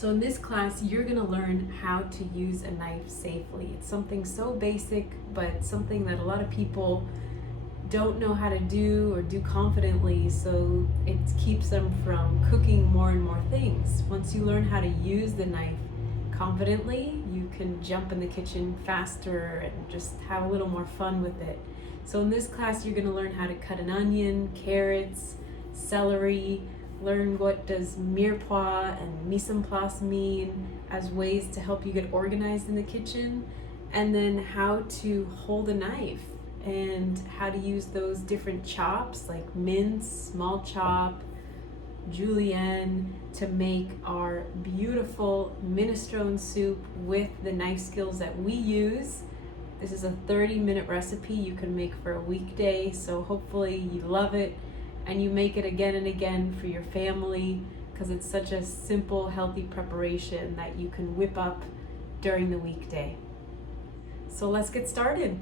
So in this class, you're gonna learn how to use a knife safely. It's something so basic, but something that a lot of people don't know how to do or do confidently, so it keeps them from cooking more and more things. Once you learn how to use the knife confidently, you can jump in the kitchen faster and just have a little more fun with it. So in this class, you're gonna learn how to cut an onion, carrots, celery, learn what does mirepoix and mise en place mean as ways to help you get organized in the kitchen, and then how to hold a knife and how to use those different chops like mince, small chop, julienne to make our beautiful minestrone soup with the knife skills that we use. This is a 30-minute recipe you can make for a weekday, so hopefully you love it and you make it again and again for your family, because it's such a simple, healthy preparation that you can whip up during the weekday. So let's get started.